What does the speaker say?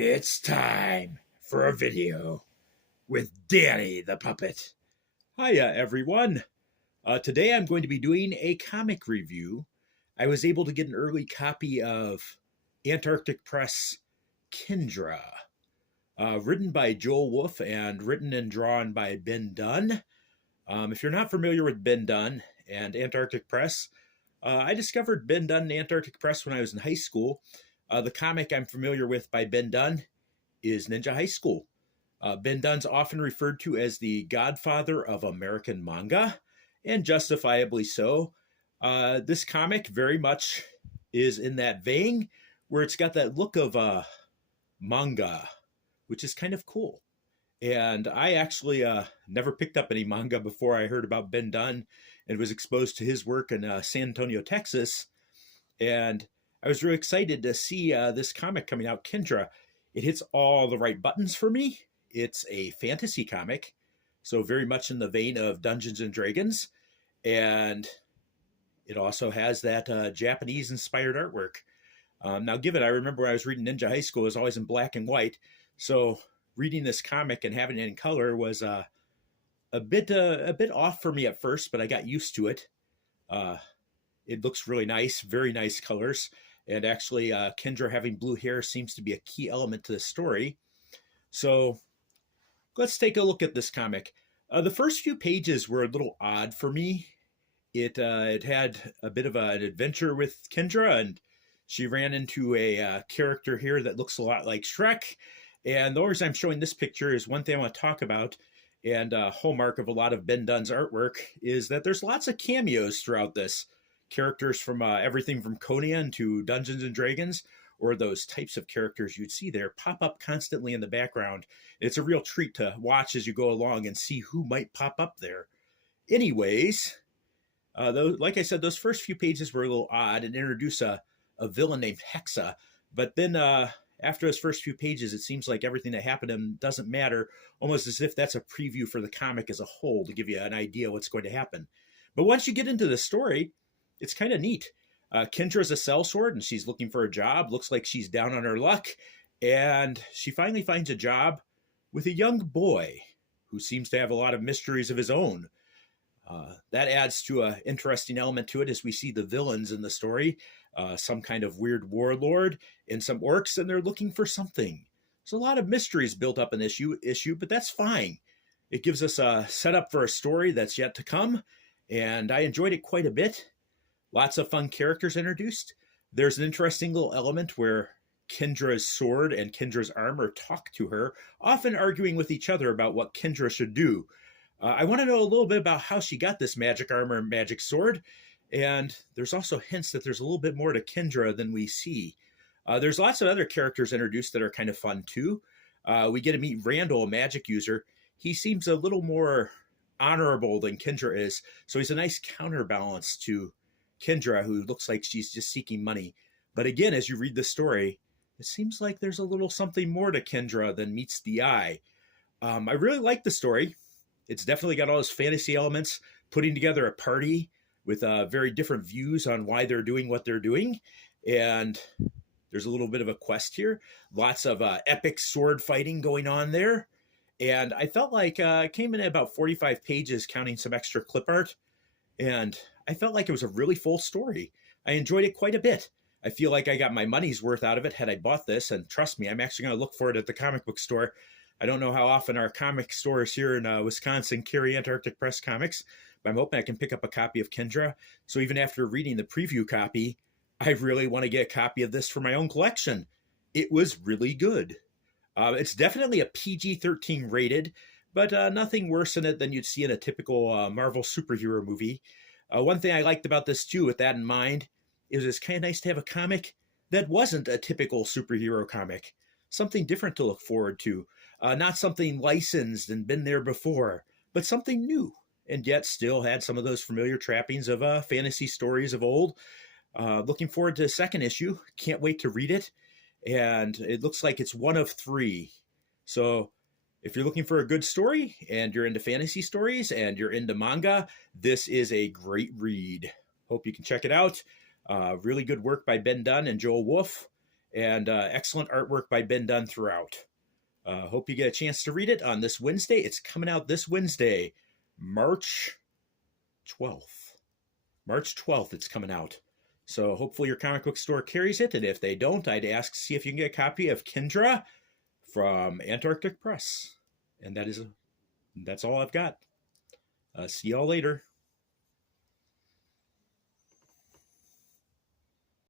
It's time for a video with Danny the Puppet. Hiya, everyone. Today I'm going to be doing a comic review. I was able to get an early copy of Antarctic Press Kendra, written by Wolfe and written and drawn by Ben Dunn. If you're not familiar with Ben Dunn and Antarctic Press, I discovered Ben Dunn and Antarctic Press when I was in high school. The comic I'm familiar with by Ben Dunn is Ninja High School. Ben Dunn's often referred to as the godfather of American manga, and justifiably so. This comic very much is in that vein, where it's got that look of manga, which is kind of cool. And I actually never picked up any manga before I heard about Ben Dunn and was exposed to his work in San Antonio, Texas. And I was really excited to see this comic coming out, Kendra. It hits all the right buttons for me. It's a fantasy comic, so very much in the vein of Dungeons and Dragons. And it also has that Japanese-inspired artwork. Now, given I remember when I was reading Ninja High School, it was always in black and white. So reading this comic and having it in color was a bit off for me at first, but I got used to it. It looks really nice, very nice colors. And actually, Kendra having blue hair seems to be a key element to the story. So let's take a look at this comic. The first few pages were a little odd for me. It had a bit of an adventure with Kendra, and she ran into a character here that looks a lot like Shrek. And the reason I'm showing this picture is one thing I want to talk about, and a hallmark of a lot of Ben Dunn's artwork is that there's lots of cameos throughout this. Characters from everything from Conan to Dungeons and Dragons, or those types of characters you'd see there, pop up constantly in the background. It's a real treat to watch as you go along and see who might pop up there. Anyways, like I said, those first few pages were a little odd and introduce a villain named Hexa. But then after those first few pages, it seems like everything that happened to him doesn't matter, almost as if that's a preview for the comic as a whole to give you an idea what's going to happen. But once you get into the story, it's kind of neat. Kendra's a sellsword and she's looking for a job. Looks like she's down on her luck. And she finally finds a job with a young boy who seems to have a lot of mysteries of his own. That adds to an interesting element to it as we see the villains in the story. Some kind of weird warlord and some orcs, and they're looking for something. There's a lot of mysteries built up in this issue, but that's fine. It gives us a setup for a story that's yet to come, and I enjoyed it quite a bit. Lots of fun characters introduced. There's an interesting little element where Kendra's sword and Kendra's armor talk to her, often arguing with each other about what Kendra should do. I want to know a little bit about how she got this magic armor and magic sword. And there's also hints that there's a little bit more to Kendra than we see. There's lots of other characters introduced that are kind of fun too. We get to meet Randall, a magic user. He seems a little more honorable than Kendra is. So he's a nice counterbalance to Kendra, who looks like she's just seeking money. But again, as you read the story, it seems like there's a little something more to Kendra than meets the eye. I really like the story. It's definitely got all those fantasy elements, putting together a party with very different views on why they're doing what they're doing. And there's a little bit of a quest here. Lots of epic sword fighting going on there. And I felt like it came in at about 45 pages, counting some extra clip art. And I felt like it was a really full story. I enjoyed it quite a bit. I feel like I got my money's worth out of it had I bought this. And trust me, I'm actually going to look for it at the comic book store. I don't know how often our comic stores here in Wisconsin carry Antarctic Press comics, but I'm hoping I can pick up a copy of Kendra. So even after reading the preview copy, I really want to get a copy of this for my own collection. It was really good. It's definitely a PG-13 rated, but nothing worse in it than you'd see in a typical Marvel superhero movie. One thing I liked about this too, with that in mind, is it's kind of nice to have a comic that wasn't a typical superhero comic. Something different to look forward to. Not something licensed and been there before, but something new, and yet still had some of those familiar trappings of fantasy stories of old. Looking forward to the second issue. Can't wait to read it. And it looks like it's one of 3. So if you're looking for a good story and you're into fantasy stories and you're into manga, this is a great read. Hope you can check it out. Really good work by Ben Dunn and Wolfe. and excellent artwork by Ben Dunn throughout. Hope you get a chance to read it on this Wednesday. It's coming out this Wednesday, March 12th. March 12th, it's coming out. So hopefully your comic book store carries it, and if they don't, I'd ask to see if you can get a copy of Kendra from Antarctic Press. And that's all I've got. See y'all later.